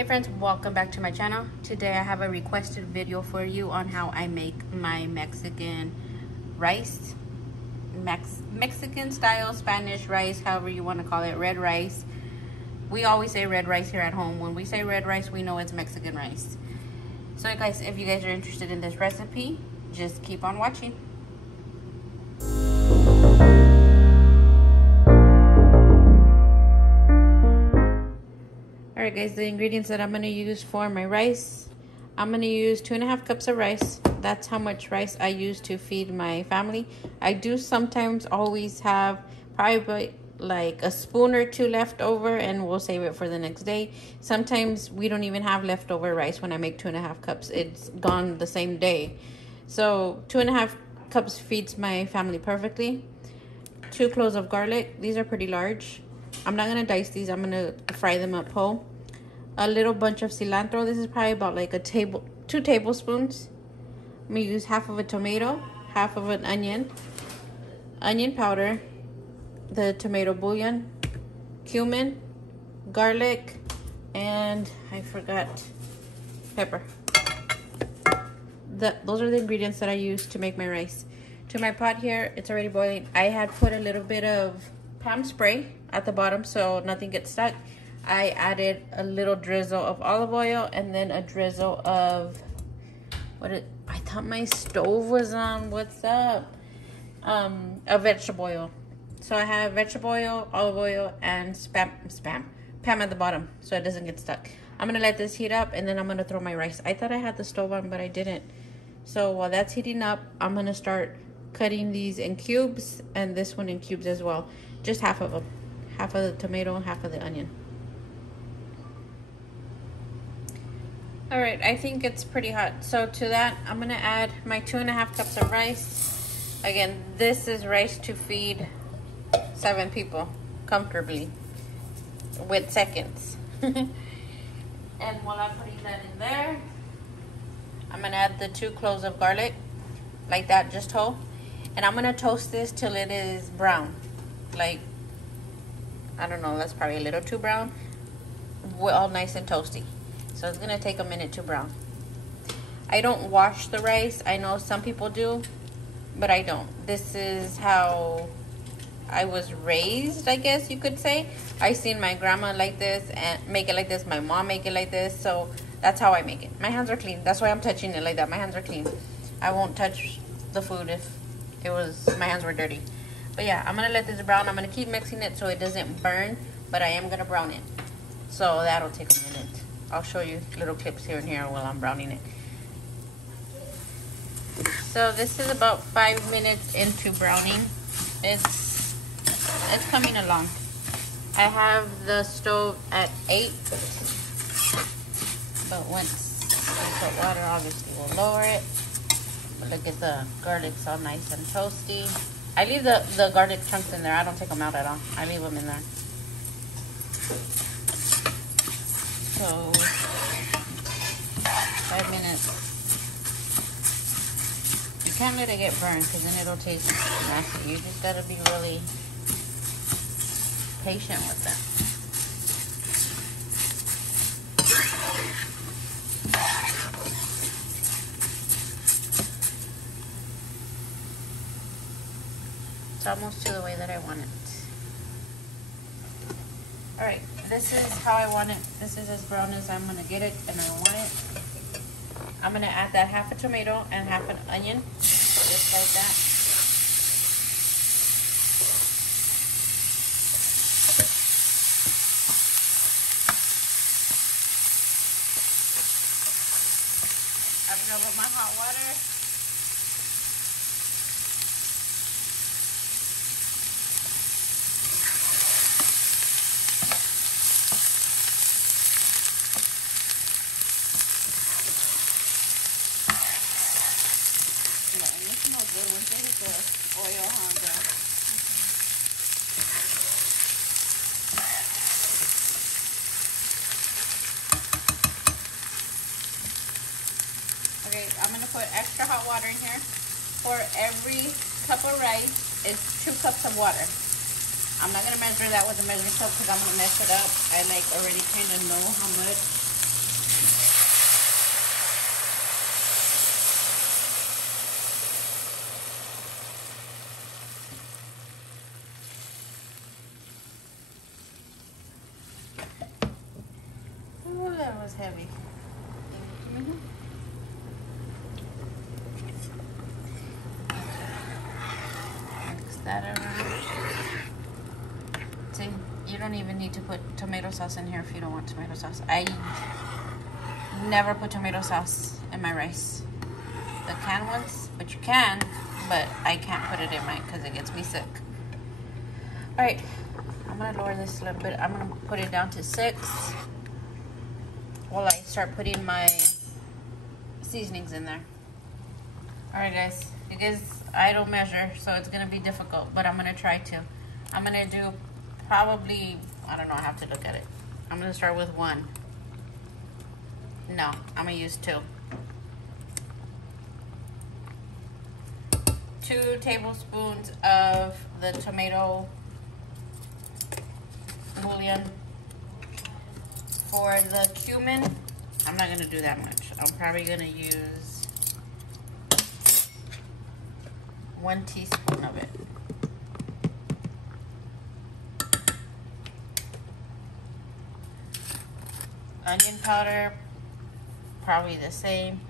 Hey friends, welcome back to my channel. Today I have a requested video for you on how I make my Mexican rice. Mexican style Spanish rice, however you want to call it, red rice. We always say red rice here at home. When we say red rice, we know it's Mexican rice. So guys, if you guys are interested in this recipe, just keep on watching. Alright guys, the ingredients that I'm going to use for my rice. I'm going to use 2.5 cups of rice. That's how much rice I use to feed my family. I do sometimes always have probably like a spoon or two left over, and we'll save it for the next day. Sometimes we don't even have leftover rice when I make 2.5 cups. It's gone the same day. So 2.5 cups feeds my family perfectly. 2 cloves of garlic. These are pretty large. I'm not going to dice these. I'm going to fry them up whole. A little bunch of cilantro. This is probably about like 2 tablespoons. I'm going to use half of a tomato, half of an onion powder, the tomato bouillon, cumin, garlic, and I forgot pepper. Those are the ingredients that I use to make my rice. To my pot here, it's already boiling. I had put a little bit of Pam spray at the bottom so nothing gets stuck. I added a little drizzle of olive oil and then a drizzle of I thought my stove was on. What's up? A vegetable oil. So I have vegetable oil, olive oil, and Pam at the bottom so it doesn't get stuck. I'm gonna let this heat up and then I'm gonna throw my rice. I thought I had the stove on, but I didn't. So while that's heating up, I'm gonna start cutting these in cubes and this one in cubes as well. Just half of them. Half of the tomato and half of the onion. Alright, I think it's pretty hot. So to that, I'm going to add my 2.5 cups of rice. Again, this is rice to feed 7 people comfortably with seconds. And while I'm putting that in there, I'm going to add the 2 cloves of garlic. Like that, just whole. And I'm going to toast this till it is brown. Like, I don't know, that's probably a little too brown. All nice and toasty. So it's going to take a minute to brown. I don't wash the rice. I know some people do, but I don't. This is how I was raised, I guess you could say. I seen my grandma like this and make it like this. My mom make it like this. So that's how I make it. My hands are clean. That's why I'm touching it like that. My hands are clean. I won't touch the food if my hands were dirty. But yeah, I'm going to let this brown. I'm going to keep mixing it so it doesn't burn, but I am going to brown it. So that'll take a minute. I'll show you little clips here and here while I'm browning it. So this is about 5 minutes into browning. It's coming along. I have the stove at 8. But once I put water, obviously we'll lower it. But look at the garlic's all nice and toasty. I leave the garlic chunks in there. I don't take them out at all. I leave them in there. So 5 minutes. You can't let it get burned because then it'll taste nasty. You just gotta be really patient with it. It's almost to the way that I want it. Alright, this is how I want it. This is as brown as I'm going to get it, and I want it. I'm going to add that half a tomato and half an onion, just like that. I'm going to put my hot water. Good once they hit the oil, Honda. Okay, I'm gonna put extra hot water in here. For every cup of rice, it's 2 cups of water. I'm not going to measure that with a measuring cup because I'm going to mess it up. I like already kind of know how much Ooh, that was heavy. Mix that around. See, you don't even need to put tomato sauce in here if you don't want tomato sauce. I never put tomato sauce in my rice. The canned ones, but you can, but I can't put it in mine because it gets me sick. All right, I'm gonna lower this a little bit. I'm gonna put it down to 6 while I start putting my seasonings in there. All right, guys, because I don't measure, so it's gonna be difficult, but I'm gonna try to. I'm gonna do probably, I don't know, I have to look at it. I'm gonna start with 1. No, I'm gonna use 2. 2 tablespoons of the tomato bullion. For the cumin, I'm not gonna do that much. I'm probably gonna use 1 teaspoon of it. Onion powder, probably the same.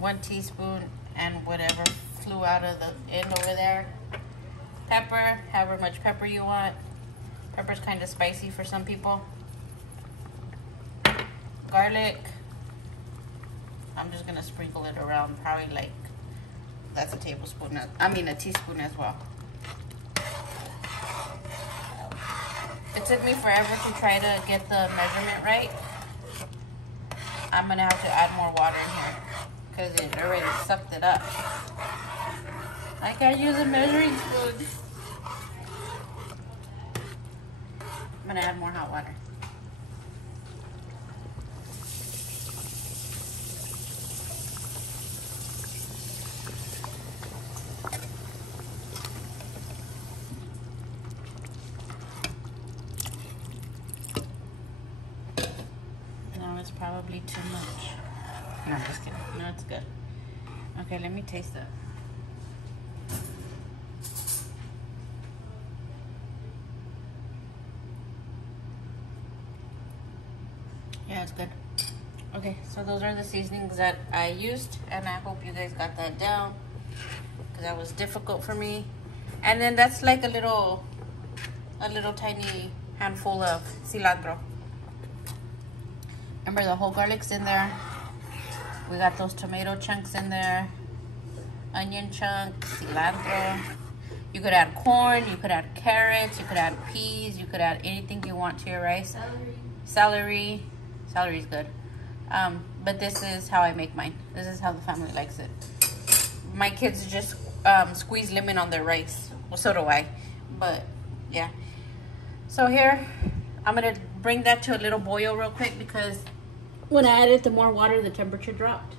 1 teaspoon, and whatever flew out of the end over there. Pepper, however much pepper you want. Pepper's kind of spicy for some people. Garlic, I'm just gonna sprinkle it around, probably like, that's a tablespoon, a teaspoon as well. It took me forever to try to get the measurement right. I'm gonna have to add more water in here because it already sucked it up. I can't use a measuring spoon. I'm gonna add more hot water. It's probably too much. No, I'm just kidding. No, it's good. Okay, let me taste it. Yeah, it's good. Okay, so those are the seasonings that I used, and I hope you guys got that down because that was difficult for me. And then that's like a little tiny handful of cilantro. Remember, the whole garlic's in there. We got those tomato chunks in there. Onion chunks, cilantro. You could add corn, you could add carrots, you could add peas, you could add anything you want to your rice. Celery. Celery's good. But this is how I make mine. This is how the family likes it. My kids just squeeze lemon on their rice. Well, so do I. But, yeah. So here, I'm going to bring that to a little boil real quick because when I added the more water, the temperature dropped.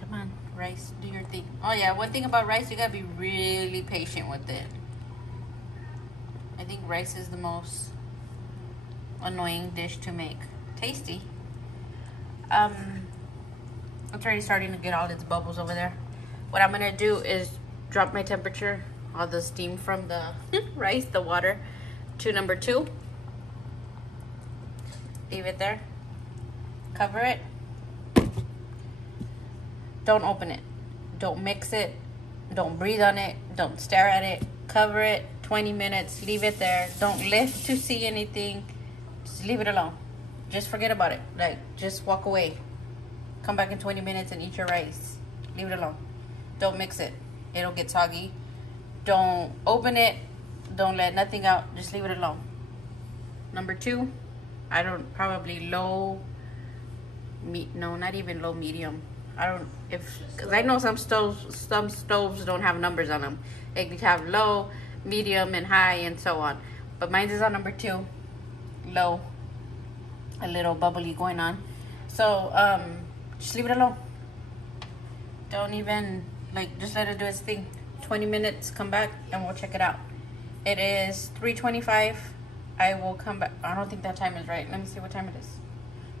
Come on, rice, do your thing. Oh yeah, one thing about rice, you gotta be really patient with it. I think rice is the most annoying dish to make. Tasty. It's already starting to get all its bubbles over there. What I'm gonna do is drop my temperature, all the steam from the rice, the water, to number 2. Leave it there. Cover it. Don't open it. Don't mix it. Don't breathe on it. Don't stare at it. Cover it. 20 minutes. Leave it there. Don't lift to see anything. Just leave it alone. Just forget about it. Like, just walk away. Come back in 20 minutes and eat your rice. Leave it alone. Don't mix it. It'll get soggy. Don't open it. Don't let nothing out. Just leave it alone. Number 2, I don't, probably low, no, not even low, medium. I don't, because I know some stoves don't have numbers on them. They could have low, medium, and high, and so on. But mine is on number 2, low. A little bubbly going on. So, just leave it alone. Don't even, like, just let it do its thing. 20 minutes, come back, and we'll check it out. It is 3:25. I will come back. I don't think that time is right. Let me see what time it is.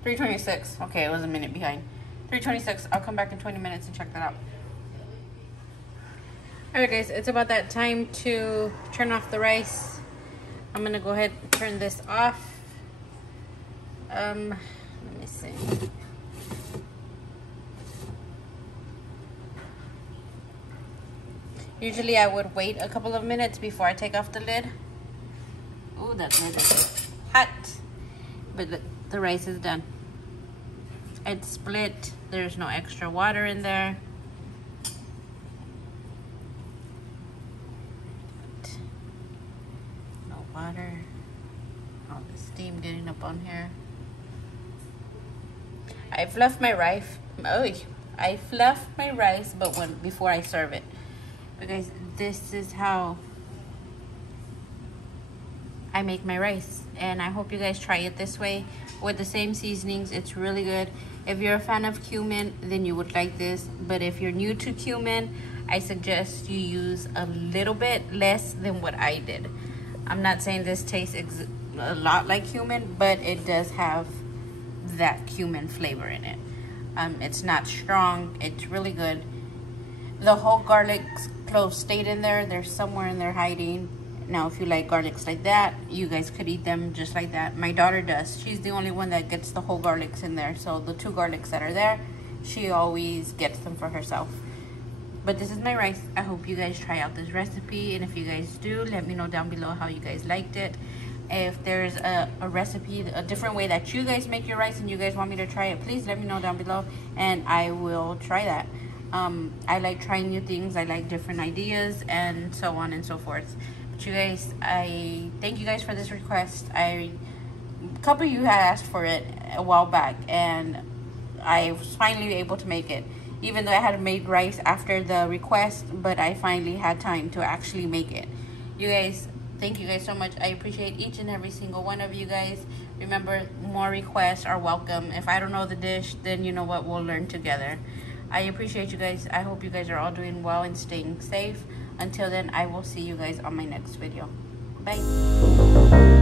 3:26. Okay, it was a minute behind. 3:26. I'll come back in 20 minutes and check that out. Alright guys, it's about that time to turn off the rice. I'm gonna go ahead and turn this off. Let me see. Usually I would wait a couple of minutes before I take off the lid. Oh, that lid is hot. But look, the rice is done. It's split. There's no extra water in there. No water. All the steam getting up on here. I fluff my rice. Oh, I fluff my rice, but before I serve it. Because this is how I make my rice, and I hope you guys try it this way with the same seasonings. It's really good. If you're a fan of cumin, then you would like this, but if you're new to cumin, I suggest you use a little bit less than what I did. I'm not saying this tastes a lot like cumin, but it does have that cumin flavor in it. It's not strong. It's really good. The whole garlic cloves stayed in there. They're somewhere in there hiding. Now, if you like garlics like that, you guys could eat them just like that. My daughter does. She's the only one that gets the whole garlics in there. So the 2 garlics that are there, she always gets them for herself. But this is my rice. I hope you guys try out this recipe. And if you guys do, let me know down below how you guys liked it. If there's a recipe, a different way that you guys make your rice and you guys want me to try it, please let me know down below and I will try that. I like trying new things. I like different ideas and so on and so forth. But you guys, I thank you guys for this request. A couple of you had asked for it a while back and I was finally able to make it. Even though I had made rice after the request, but I finally had time to actually make it. You guys, thank you guys so much. I appreciate each and every single one of you guys. Remember, more requests are welcome. If I don't know the dish, then you know what, we'll learn together. I appreciate you guys. I hope you guys are all doing well and staying safe. Until then, I will see you guys on my next video. Bye.